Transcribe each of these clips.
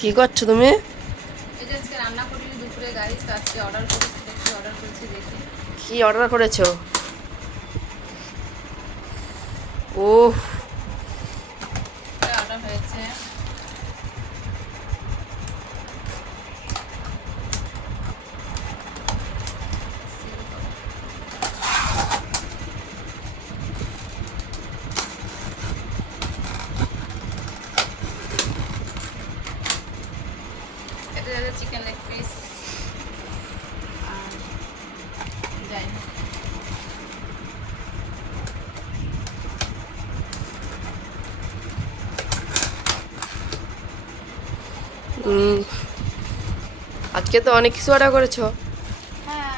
কি করছো তুমি? এই যে আজকে রান্না করিনি দুপুরে গাইস, আজকে অর্ডার করেছি, দেখি অর্ডার করেছি দেখি কি অর্ডার করেছো? ওহ, অর্ডার হয়েছে। এটা চিকেন লেগ পিস, আর যাই হোক উম, আজকে তো অনেক কিছু অর্ডার করেছো। হ্যাঁ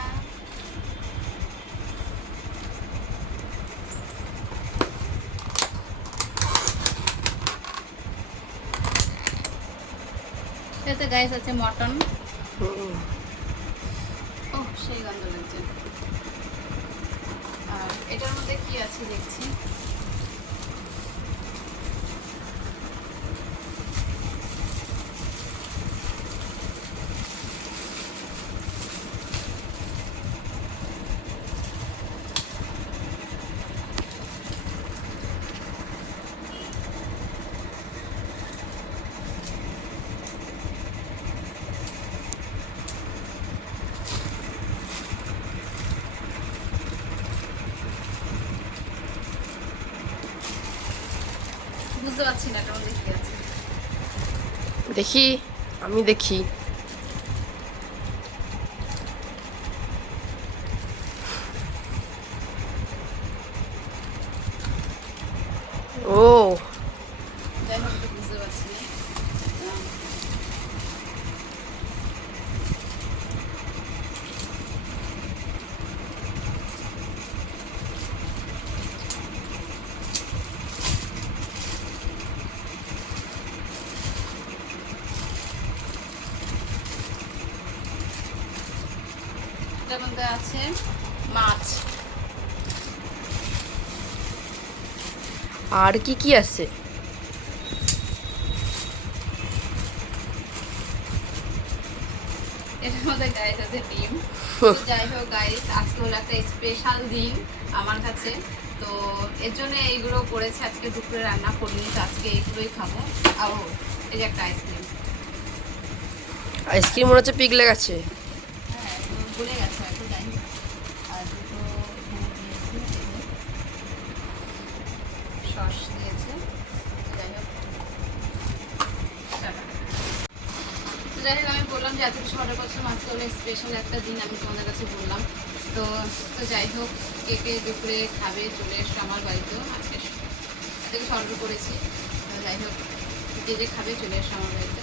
এতে গাইস আছে মটন। হুম, ও সেই গন্ধ লাগছে। আর এটার মধ্যে কি আছে দেখছি। বুঝতে পারছি না এটার মধ্যে কি আছে। দেখি, আমি দেখি। ও, যাই হোক এটা বুঝতে পারছি না। এটার মধ্যে আছে মাছ। আর কি কি আছে? এটার মধ্যে গাইস আছে ডিম। তো যাই হোক গাইস, আজকে হলো একটা স্পেশাল দিন আমার কাছে। তো এর জন্য এইগুলো করেছে, আজকে দুপুরে রান্না করিনি, তো আজকে এইগুলোই খাবো। আর ও, এই যে একটা আইসক্রিম। আইসক্রিম মনে হচ্ছে পিঘলে গেছে। হ্যাঁ তো ভুলে গেছে এখন, যাই হোক। আর দুটো এখানে দিয়েছে, সস দিয়েছে। যাই হোক টাটা। তো যাই হোক আমি বললাম যে এত কিছু অর্ডার করছিলাম, আজকে হলো স্পেশাল একটা দিন, আমি তোমাদের কাছে বললাম। তো তো যাই হোক, কে কে দুপুরে খাবে চলে এসছো আমার বাড়িতেও। আজকে এত কিছু অর্ডার করেছি, তো যাই হোক কে যে খাবে চলে এসছো আমার বাড়িতে।